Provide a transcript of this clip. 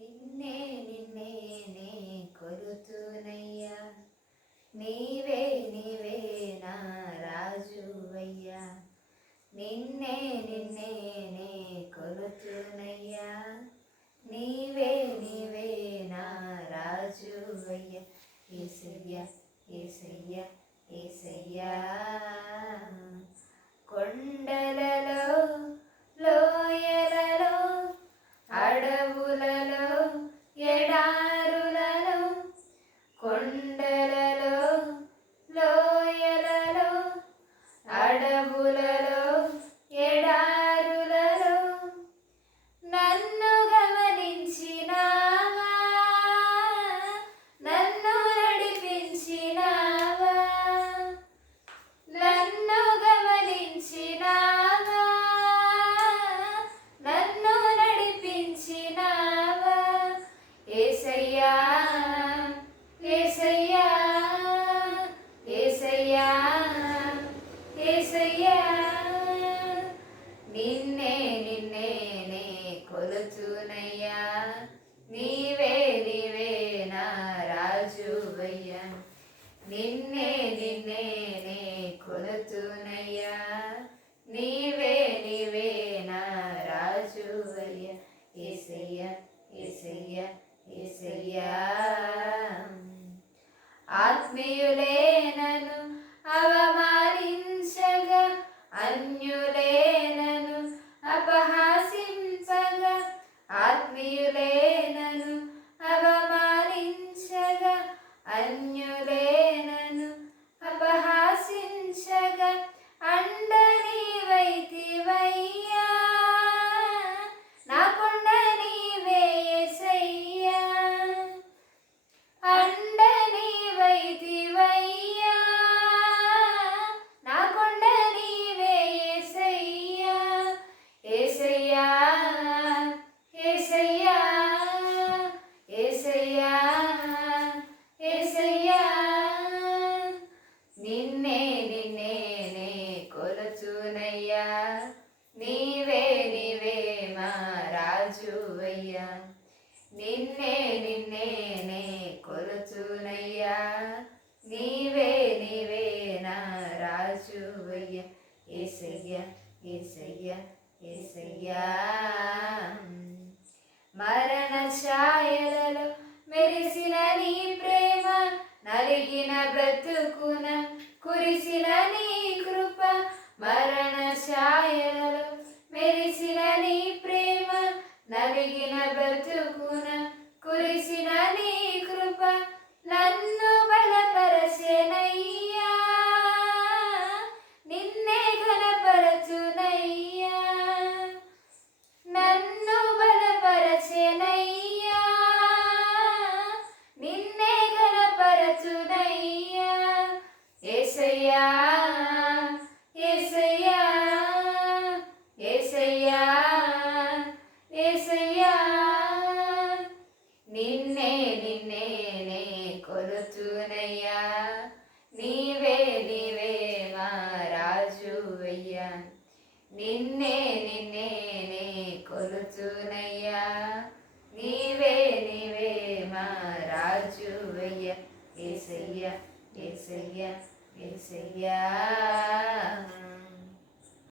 నిన్నే నిన్నే నే కొలుతునయ్యా, నీవే నీవే నా రాజువయ్యా. నిన్నే నిన్నే నే కొలుతునయ్యా, నీవే నీవే నా రాజువయ్యా. యేసయ్యా యేసయ్యా యేసయ్యా. కొండలలో లోయలలో అడవులలో ఎడారులలో, కొండలలో లోయలలో అడవులలో ఎడారులలో నన్ను గమనించినావా, నన్ను నడిపించినావా, నన్ను గమనించినావా, నన్ను నడిపించినావా. యేసయ్యా యేసయ్యా యేసయ్యా యేసయ్యా. నిన్నే నిన్నే నే కొలుతునయ్యా, నీవే నీవే నా రాజువయ్యా. నిన్నే నిన్నే నే కొలుతునయ్యా, నీవే నీవే నా రాజువయ్యా. యేసయ్యా యేసయ్యా యేసయ్యా. ఆత్మీయులే నన్ను అవమానించగా, అన్యులే నన్ను అపహాసించగా, ఆత్మీయులే నన్ను అవమానించగా, అన్యులే నన్ను అపహాసించగా, అండ నీవైతివయ్యా, నా కొండ నీవే యేసయ్యా. అండ నీవైతివయ్యా, నా కొండ నీవే యేసయ్యా. యేసయ్యా యేసయ్యా యేసయ్యా యేసయ్యా. నిన్నే నిన్నే నే కొలుచునయ్యా, నీవే నీవే మా రాజువయ్యా. నిన్నే నిన్నే నే కొలుచునయ్యా, నీవే నీవే నా రాజువయ్యా. యేసయ్యా యేసయ్యా యేసయ్యా. మరణ ఛాయలలో మెరిసిన నీ ప్రేమ, నలిగిన బ్రతుకున కురిసిన నీ కృప. మరణ ఛాయలలో మెరిసిన నీ ప్రేమ, నలిగిన బ్రతుకున కురిసిన నీ కృప. నన్ను బలపరచెనయ్యా, నిన్నే ఘనపరచునయ్యా. నన్ను బలపరచెనయ్యా, నిన్నే ఘనపరచునయ్యా. యేసయ్యా యేసయ్యా యేసయ్యా యేసయ్యా. నిన్నే నిన్నే నే కొలుతునయ్యా, నీవే నీవే మా రాజువయ్యా. నిన్నే నిన్నే నే కొలుతునయ్యా, నీవే నీవే మా రాజువయ్యా. యేసయ్యా యేసయ్యా యేసయ్యా.